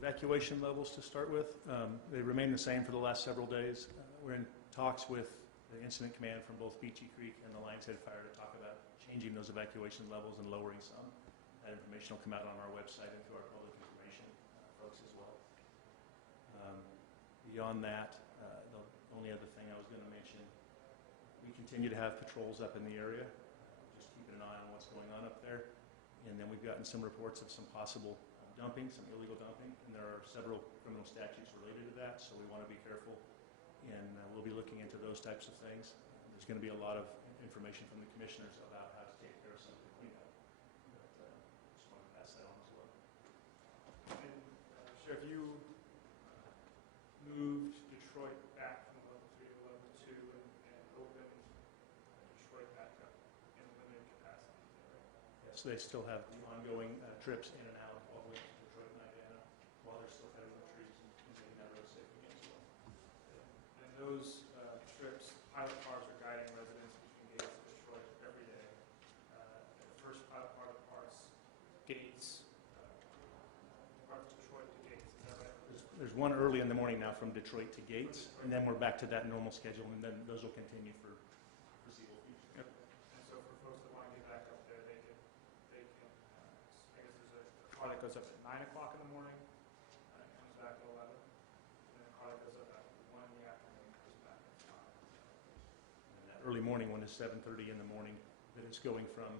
evacuation levels to start with, they remain the same for the last several days. We're in talks with the incident command from both Beachy Creek and the Lions Head Fire to talk about changing those evacuation levels and lowering some. That information will come out on our website and through our public information folks as well. Beyond that, the only other thing I was going to mention, we continue to have patrols up in the area, just keeping an eye on what's going on up there. And then we've gotten some reports of some possible dumping, some illegal dumping, and there are several criminal statutes related to that, so we want to be careful, and we'll be looking into those types of things. There's going to be a lot of information from the commissioners about how to take care of some of the cleanup, but just want to pass that on as well. And Sheriff, you moved Detroit back from level 3 to level 2 and opened Detroit back up in limited capacity, is that right? Yes, they still have the ongoing trips in and out all the way to Detroit and Indiana while they're still cutting the trees and getting that road safe again as well. And those trips, pilot cars are guiding residents between Gates and Detroit every day. The first pilot car departs Gates, departs Detroit to Gates, is that right? There's one early in the morning now from Detroit to Gates, and then we're back to that normal schedule, and then those will continue for foreseeable future. Yep. And so for folks that want to get back up there, they can I guess there's a car that goes up at 9 o'clock in the morning, and comes back at 11, and then a car that goes up at 1 in the afternoon, and comes back at 5. And that early morning one is 7:30 in the morning, that is going from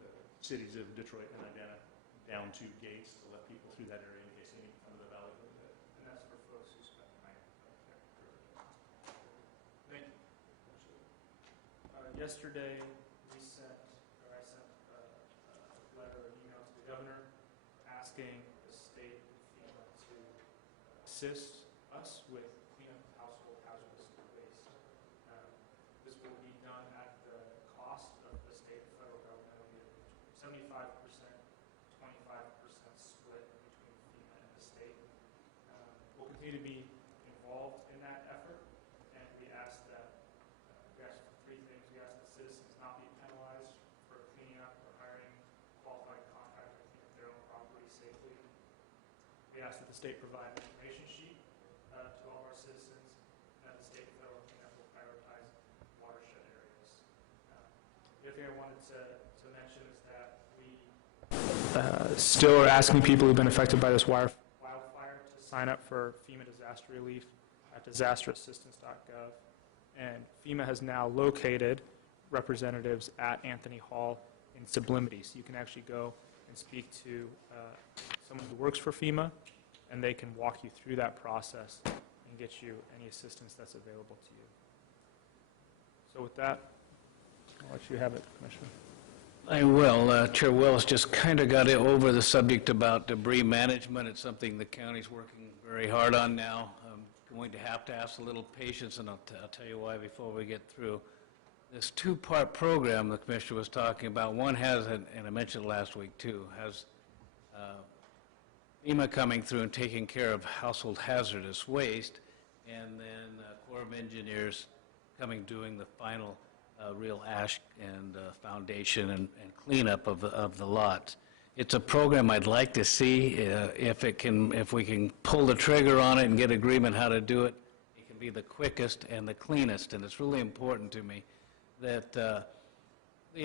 the cities of Detroit and Indiana down to Gates to let people through that area in case they need to come to the valley for a bit. And that's for folks who spend the night up there. Thank you. Yesterday, I sent a letter, an email to the governor asking the state of FEMA to assist us with cleanup of household hazardous waste. This will be done at the cost of the state and federal government. It will be 75%, 25% split between FEMA and the state. We'll continue to be involved in that effort, and we ask that we ask for 3 things. We ask that citizens not be penalized for cleaning up or hiring qualified contractors to clean up their own property safely. We ask that the state provide an information sheet to all of our citizens, and that the state and federal cleanup will prioritize watershed areas. The other thing I wanted to mention is that we still are asking people who've been affected by this wildfire to sign up for FEMA disaster relief at disasterassistance.gov. And FEMA has now located representatives at Anthony Hall in Sublimity. So you can actually go and speak to someone who works for FEMA, and they can walk you through that process and get you any assistance that's available to you. So with that, I'll let you have it, Commissioner. I will. Chair Wells just kind of got over the subject about debris management. It's something the county's working very hard on now. I'm going to ask a little patience, and I'll tell you why before we get through. This 2-part program the Commissioner was talking about, one has, and I mentioned last week too, has FEMA coming through and taking care of household hazardous waste, and then Corps of Engineers coming doing the final real ash and foundation and cleanup of the lots. It's a program I'd like to see if we can pull the trigger on it and get agreement how to do it. It can be the quickest and the cleanest, and it's really important to me that the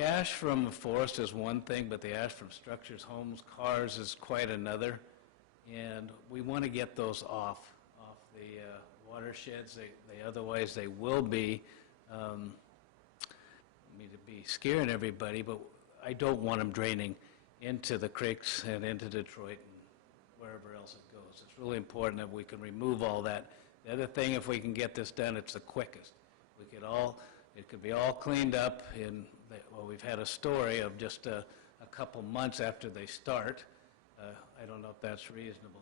ash from the forest is one thing, but the ash from structures, homes, cars is quite another, and we want to get those off the watersheds. Otherwise they will be. To be scaring everybody, but I don't want them draining into the creeks and into Detroit and wherever else it goes. It's really important that we can remove all that. The other thing, if we can get this done, it's the quickest. It could be all cleaned up in, well, we've had a story of just a couple months after they start. I don't know if that's reasonable.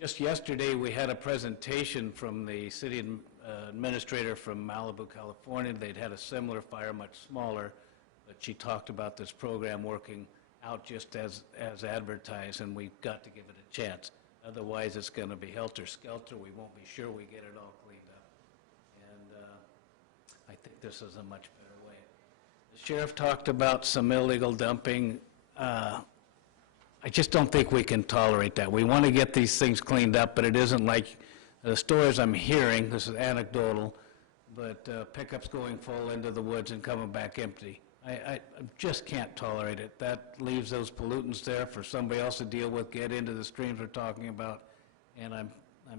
Just yesterday, we had a presentation from the city administrator from Malibu, California. They'd had a similar fire, much smaller, but she talked about this program working out just as advertised, and we've got to give it a chance. Otherwise, it's going to be helter-skelter. We won't be sure we get it all cleaned up. And I think this is a much better way. The sheriff talked about some illegal dumping. I just don't think we can tolerate that. We want to get these things cleaned up, but it isn't like the stories I'm hearing, this is anecdotal, but pickups going full into the woods and coming back empty. I just can't tolerate it. That leaves those pollutants there for somebody else to deal with, get into the streams we're talking about, and I'm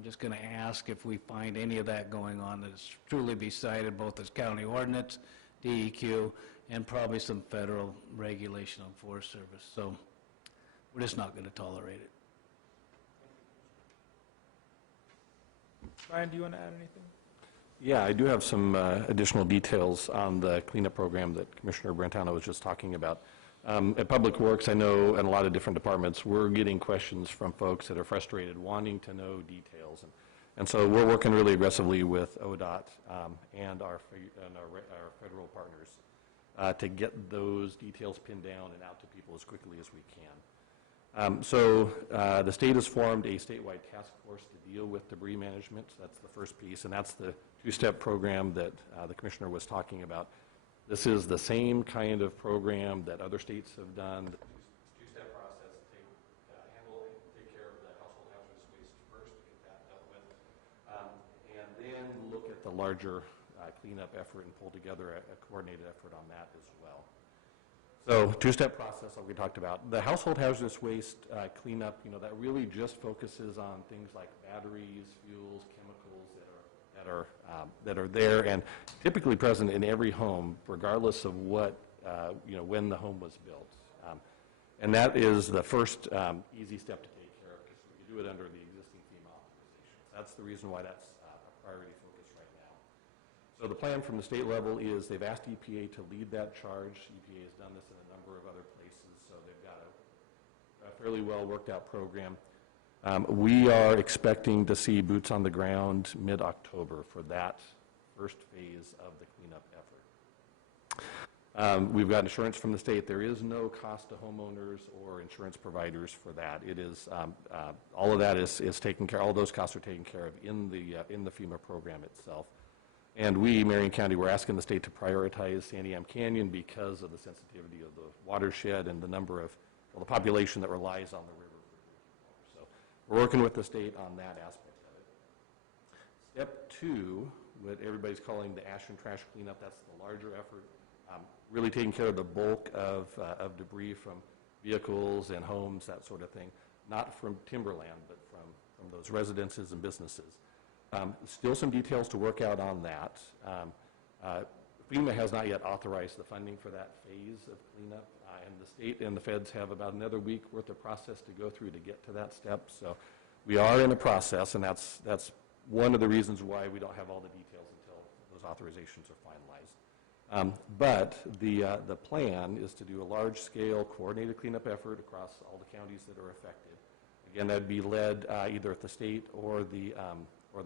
just going to ask if we find any of that going on that is truly be cited, both as county ordinance, DEQ, and probably some federal regulation on Forest Service. So we're just not going to tolerate it. Ryan, do you want to add anything? Yeah, I do have some additional details on the cleanup program that Commissioner Brentano was just talking about. At Public Works, I know in a lot of different departments, we're getting questions from folks that are frustrated, wanting to know details. And so we're working really aggressively with ODOT and our federal partners to get those details pinned down and out to people as quickly as we can. The state has formed a statewide task force to deal with debris management. That's the first piece, and that's the two-step program that the commissioner was talking about. This is the same kind of program that other states have done. The two-step process, take care of the household hazardous waste first, get that dealt with, and then look at the larger cleanup effort and pull together a coordinated effort on that as well. So two-step process, like we talked about. The household hazardous waste cleanup, that really just focuses on things like batteries, fuels, chemicals that are there and typically present in every home, regardless of what, when the home was built. And that is the first easy step to take care of, because we can do it under the existing FEMA authorization. That's the reason why that's a priority focus right now. So the plan from the state level is they've asked EPA to lead that charge. EPA has done this in a number of other places, so they've got a fairly well worked out program. We are expecting to see boots on the ground mid-October for that first phase of the cleanup effort. We've got insurance from the state. There is no cost to homeowners or insurance providers for that. It is all of that is taken care. All those costs are taken care of in the FEMA program itself. And we, Marion County, we're asking the state to prioritize Sandy Am Canyon because of the sensitivity of the watershed and the number of the population that relies on the river. We're working with the state on that aspect of it. Step two, what everybody's calling the ash and trash cleanup, that's the larger effort, really taking care of the bulk of debris from vehicles and homes, that sort of thing, not from timberland, but from those residences and businesses. Still some details to work out on that. FEMA has not yet authorized the funding for that phase of cleanup. And the state and the feds have about another week worth of process to go through to get to that step. So we are in a process, and that's one of the reasons why we don't have all the details until those authorizations are finalized. But the plan is to do a large-scale coordinated cleanup effort across all the counties that are affected. Again, that'd be led either at the state or the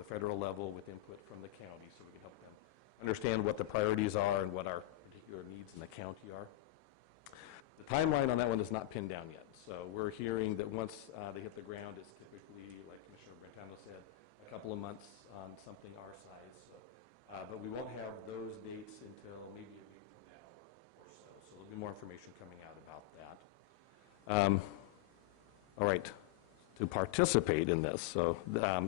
federal level with input from the county, so we can help them understand what the priorities are and what our particular needs in the county are. The timeline on that one is not pinned down yet. So we're hearing that once they hit the ground, it's typically, like Commissioner Brentano said, a couple of months on something our size. So, but we won't have those dates until maybe a week from now or so. So there'll be more information coming out about that. All right, to participate in this. So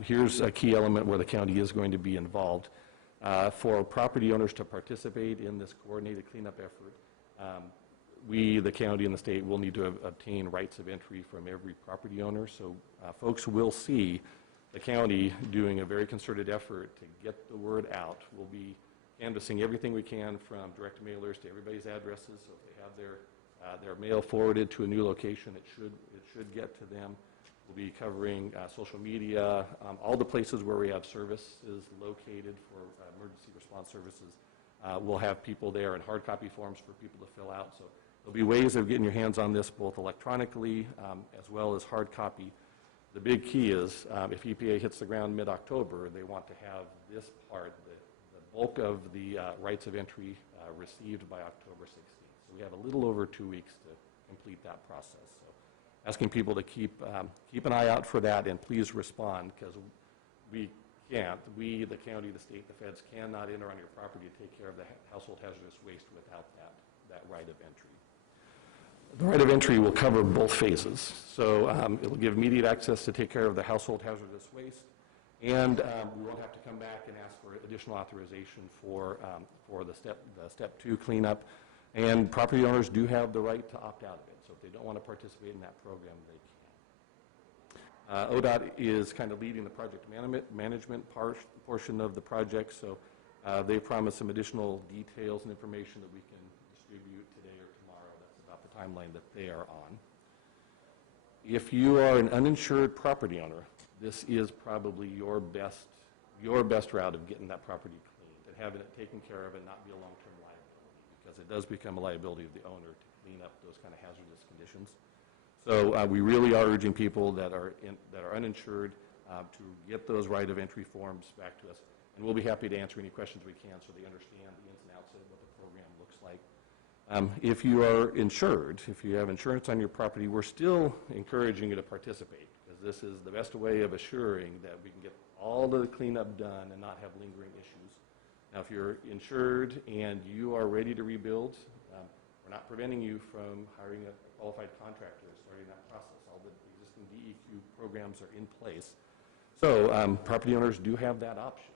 here's a key element where the county is going to be involved. For property owners to participate in this coordinated cleanup effort, we, the county and the state, will need to obtain rights of entry from every property owner. So folks will see the county doing a very concerted effort to get the word out. We'll be canvassing everything we can from direct mailers to everybody's addresses. So if they have their mail forwarded to a new location, it should get to them. We'll be covering social media, all the places where we have services located for emergency response services. We'll have people there and hard copy forms for people to fill out. So there'll be ways of getting your hands on this both electronically as well as hard copy. The big key is if EPA hits the ground mid-October, they want to have this part, the bulk of the rights of entry received by October 16th. So we have a little over 2 weeks to complete that process. So asking people to keep an eye out for that and please respond, because we, the county, the state, the feds cannot enter on your property to take care of the household hazardous waste without that right of entry. The right of entry will cover both phases. So it'll give immediate access to take care of the household hazardous waste, and we won't have to come back and ask for additional authorization for the step 2 cleanup. And property owners do have the right to opt out of it. So if they don't want to participate in that program, they can. ODOT is kind of leading the project management portion of the project, so they promised some additional details and information that we can distribute today or tomorrow. That's about the timeline that they are on. If you are an uninsured property owner, this is probably your best route of getting that property cleaned and having it taken care of and not be a long-term liability, because it does become a liability of the owner to clean up those kind of hazardous conditions. So we really are urging people that are uninsured to get those right of entry forms back to us, and we'll be happy to answer any questions we can so they understand the ins and outs of what the program looks like. If you are insured, if you have insurance on your property, we're still encouraging you to participate, because this is the best way of assuring that we can get all the cleanup done and not have lingering issues. Now, if you're insured and you are ready to rebuild, we're not preventing you from hiring a qualified contractor and starting that process. All the existing DEQ programs are in place. So property owners do have that option,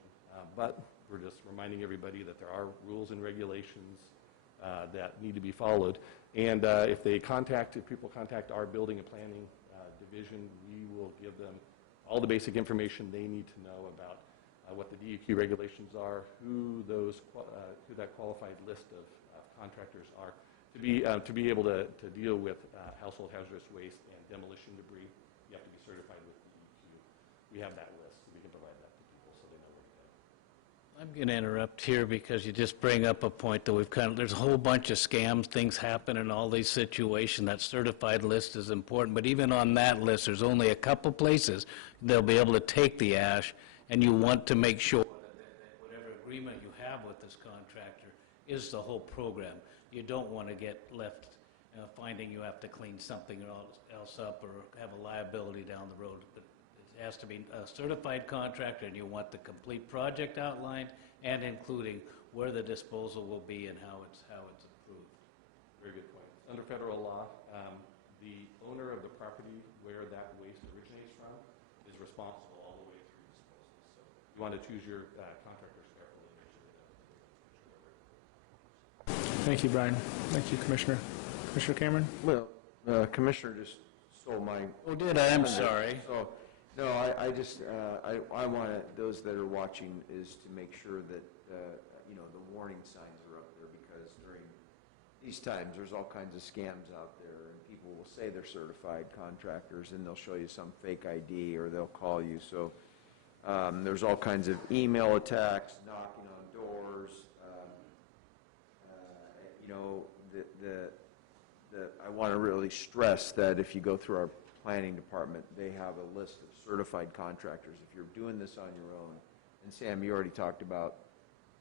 but we're just reminding everybody that there are rules and regulations that need to be followed. And if people contact our building and planning division, we will give them all the basic information they need to know about what the DEQ regulations are, who that qualified list of contractors are, to be able to deal with household hazardous waste and demolition debris. You have to be certified with DEQ. We have that list, so we can provide that to people so they know where to go. I'm going to interrupt here because you just bring up a point that there's a whole bunch of scams, things happen in all these situations. That certified list is important, but even on that list, there's only a couple places they'll be able to take the ash, and you want to make sure that whatever agreement you have with this contractor is the whole program. You don't want to get left finding you have to clean something else up or have a liability down the road. But it has to be a certified contractor, and you want the complete project outlined and including where the disposal will be and how it's approved. Very good point. Under federal law, the owner of the property where that waste originates from is responsible all the way through disposal. So you want to choose your contractors carefully and make sure they have Thank you, Brian. Thank you, Commissioner. Commissioner Cameron? Well, Commissioner just stole my... Oh, did I? I'm sorry. So, no, I just, I want those that are watching is to make sure that, you know, the warning signs are up there, because during these times, there's all kinds of scams out there, and people will say they're certified contractors, and they'll show you some fake ID, or they'll call you. So there's all kinds of email attacks, knocking on doors. You know, I want to really stress that if you go through our planning department, they have a list of certified contractors. If you're doing this on your own, and Sam, you already talked about,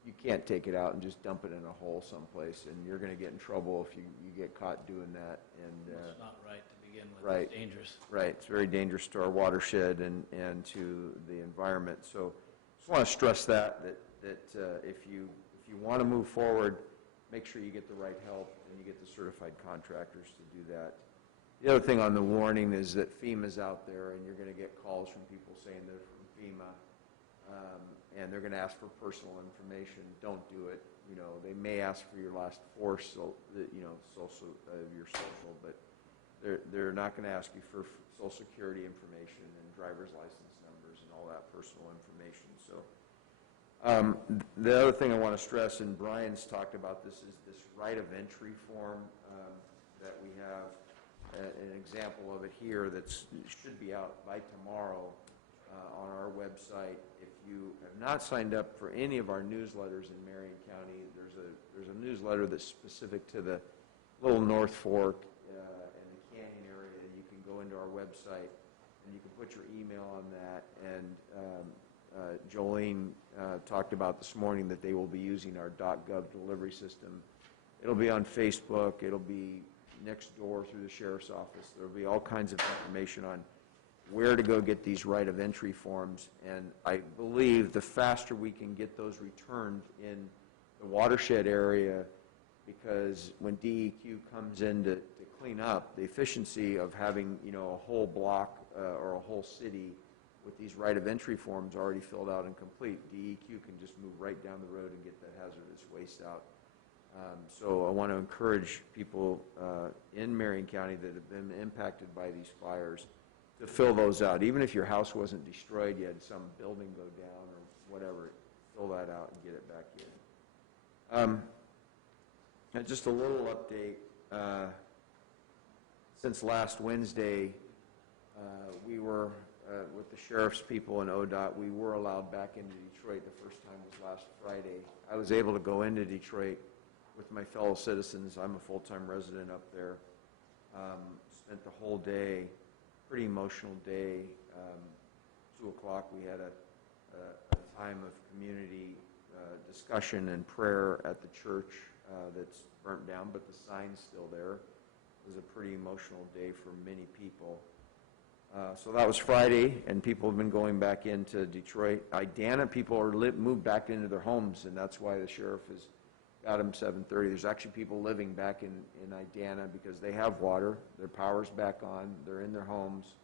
you can't take it out and just dump it in a hole someplace, and you're going to get in trouble if you get caught doing that. And It's not right to begin with. Right. It's dangerous. Right, it's very dangerous to our watershed and to the environment. So just want to stress that if you want to move forward, make sure you get the right help and you get the certified contractors to do that. The other thing on the warning is that FEMA's out there, and you're going to get calls from people saying they're from FEMA, and they're going to ask for personal information. Don't do it. You know, they may ask for your last four, your social, but they're not going to ask you for Social Security information and driver's license numbers and all that personal information. So the other thing I want to stress, and Brian's talked about this, is this right of entry form that we have. An example of it here that should be out by tomorrow on our website. If you have not signed up for any of our newsletters in Marion County, there's a newsletter that's specific to the Little North Fork and the Canyon area. You can go into our website and you can put your email on that. And Jolene talked about this morning that they will be using our .gov delivery system. It'll be on Facebook. It'll be next door through the sheriff's office. There'll be all kinds of information on where to go get these right of entry forms. And I believe the faster we can get those returned in the watershed area, because when DEQ comes in to clean up, the efficiency of having, you know, a whole block or a whole city with these right of entry forms already filled out and complete. DEQ can just move right down the road and get that hazardous waste out. So I want to encourage people in Marion County that have been impacted by these fires to fill those out. Even if your house wasn't destroyed, you had some building go down or whatever, fill that out and get it back in. And just a little update. Since last Wednesday, we were, with the sheriff's people and ODOT, we were allowed back into Detroit. The first time was last Friday. I was able to go into Detroit with my fellow citizens. I'm a full-time resident up there. Spent the whole day, pretty emotional day. 2 o'clock we had a time of community discussion and prayer at the church that's burnt down, but the sign's still there. It was a pretty emotional day for many people. So that was Friday, and people have been going back into Detroit. Idana, people are moved back into their homes, and that's why the sheriff has got them 7:30. There's actually people living back in Idana because they have water, their power's back on, they're in their homes,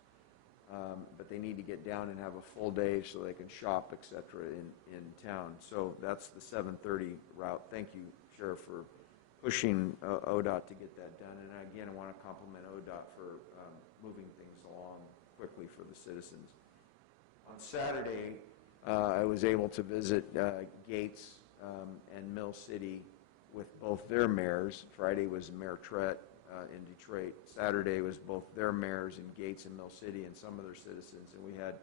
but they need to get down and have a full day so they can shop, et cetera, in town. So that's the 7:30 route. Thank you, Sheriff, for pushing ODOT to get that done. And again, I want to compliment ODOT for moving things along quickly for the citizens. On Saturday, I was able to visit Gates and Mill City with both their mayors. Friday was Mayor Trett in Detroit. Saturday was both their mayors in Gates and Mill City and some of their citizens. And we had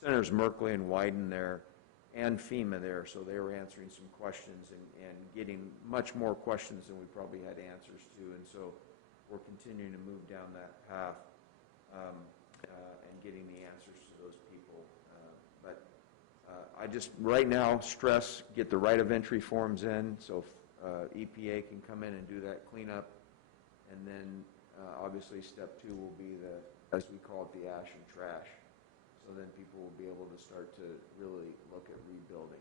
Senators Merkley and Wyden there and FEMA there, so they were answering some questions and getting much more questions than we probably had answers to. And so we're continuing to move down that path and getting the answers to those people. I just, right now, stress, get the right of entry forms in, so EPA can come in and do that cleanup. And then, obviously, step 2 will be the, as we call it, the ash and trash. So then people will be able to start to really look at rebuilding.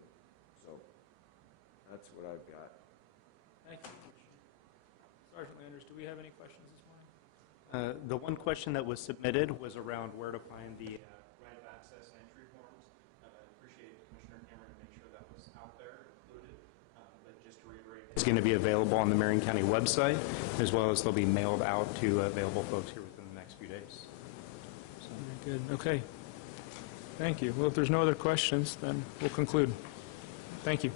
So that's what I've got. Thank you. Sergeant Landers, do we have any questions this morning? The one question that was submitted was around where to find the right of access and entry forms. I appreciate Commissioner Cameron to make sure that was out there, included. But just to reiterate, it's going to be available on the Marion County website, as well as they'll be mailed out to available folks here within the next few days. So. Very good. Okay. Thank you. Well, if there's no other questions, then we'll conclude. Thank you.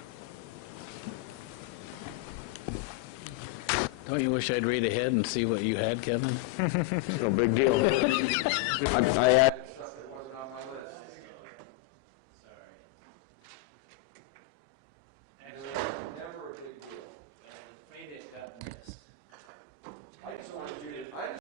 Don't you wish I'd read ahead and see what you had, Kevin? No big deal. I